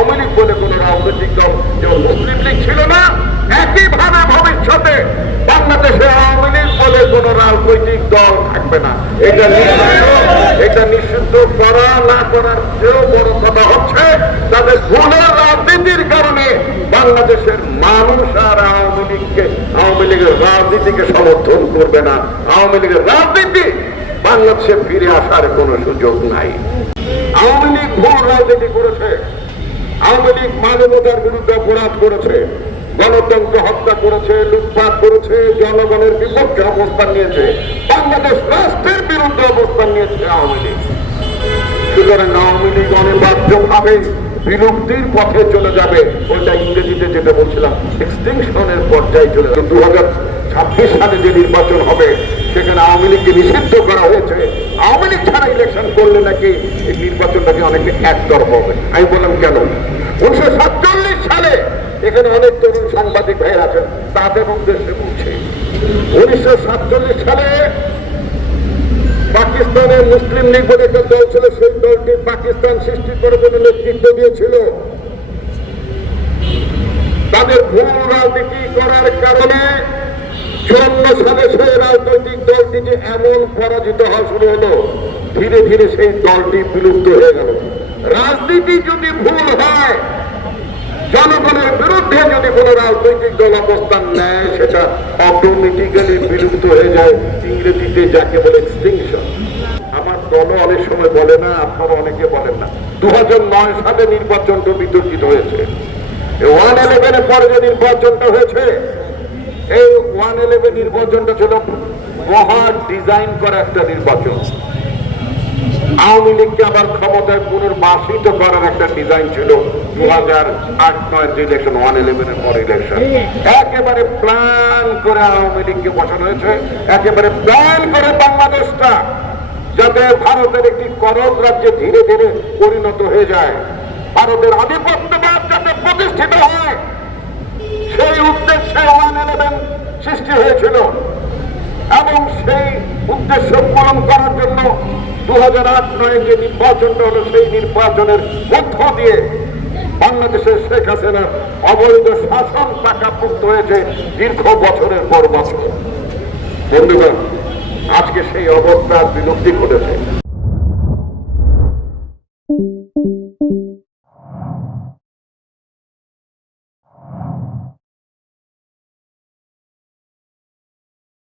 আওয়ামী লীগ বলে কোন রাজনৈতিক দল যেমন মুসলিম লীগ ছিল না, একইভাবে ভবিষ্যতে বাংলাদেশে আওয়ামী লীগ বলে কোন রাজনৈতিক দল থাকবে না। এটা নিষিদ্ধ করা না করার চেয়েও বড় কথা হচ্ছে তাদের ভুলের রাজনীতির কারণে বাংলাদেশের মানুষ আর আওয়ামী লীগের রাজনীতিকে সমর্থন করবে না। আওয়ামী লীগের রাজনীতি বাংলাদেশে ফিরে আসার কোনো সুযোগ নাই। আওয়ামী লীগ ভুল রাজনীতি করেছে, আওয়ামী লীগ মানবতার বিরুদ্ধে অপরাধ করেছে, গণতন্ত্র হত্যা করেছে, লুটপাট করেছে, জনগণের বিপক্ষে অবস্থান নিয়েছে, বাংলাদেশ রাষ্ট্রের বিরুদ্ধে অবস্থান নিয়েছে আওয়ামী লীগ। সুতরাং আওয়ামী লীগ অনিবার্যভাবে বিলুপ্তির পথে চলে যাবে। ওইটা ইংরেজিতে যেটা বলছিলাম এক্সটিংশনের পর্যায়ে চলে যাবে। 2026 সালে যে নির্বাচন হবে সেখানে আওয়ামী লীগকে নিষিদ্ধ করা হয়েছে। আওয়ামী লীগ ছাড়া ইলেকশন করলে নাকি এই নির্বাচনটাকে অনেকে একতরফা হবে। আমি বললাম কেন? 1947 সালে এখানে অনেক তরুণ সাংবাদিক ভাই আছেন, তাদের উদ্দেশ্যে বলছি 1947 সালে পাকিস্তানের মুসলিম লীগ বলে একটা দল ছিল, সেই দলটি পাকিস্তান সৃষ্টি করার জন্য নেতৃত্ব দিয়েছিল। তাদের ভুল রাজনীতি করার কারণে 54 সালে সেই রাজনৈতিক দলটি যে এমন পরাজিত হওয়া শুরু হলো, ধীরে ধীরে সেই দলটি বিলুপ্ত হয়ে গেল। রাজনীতি যদি ভুল হয়, জনগণের বিরুদ্ধে যদি কোন রাজনৈতিক দল অবস্থান নেয়, সেটা অটোমেটিক্যালি বিলুপ্ত হয়ে যায়। ইংরেজিতে যাকে বলে এক্সটিংশন। আমার দলও অনেক সময় বলে না, আপনারা অনেকে বলেন না। 2009 সালে নির্বাচনটা বিতর্কিত হয়েছে। 111-এর পরে যে নির্বাচনটা হয়েছে, এই 111 নির্বাচনটা ছিল মহা ডিজাইন করা একটা নির্বাচন। আওয়ামী লীগকে আবার ক্ষমতায় পুনর্বাসিত করার একটা ডিজাইন ছিল 2008-9 যে ইলেকশন, 111-এর পর ইলেকশন। একেবারে প্ল্যান করে আওয়ামী লীগকে বসানো হয়েছে, একেবারে প্ল্যান করে বাংলাদেশটা যাতে ভারতের একটি করদ রাজ্যে ধীরে ধীরে পরিণত হয়ে যায়, ভারতের আধিপত্যবাদ যাতে প্রতিষ্ঠিত হয়, সেই উদ্দেশ্যে 111 সৃষ্টি হয়েছিল। এবং সেই উদ্দেশ্য পূরণ করার জন্য 2008-9 যে নির্বাচনটা হলো, সেই নির্বাচনের মধ্য দিয়ে বাংলাদেশের শেখ হাসিনার অবৈধ শাসন পাকাপোক্ত হয়েছে দীর্ঘ বছরের পর বছর। বন্ধুগণ, আজকে সেই অবস্থার বিলুপ্তি ঘটেছে।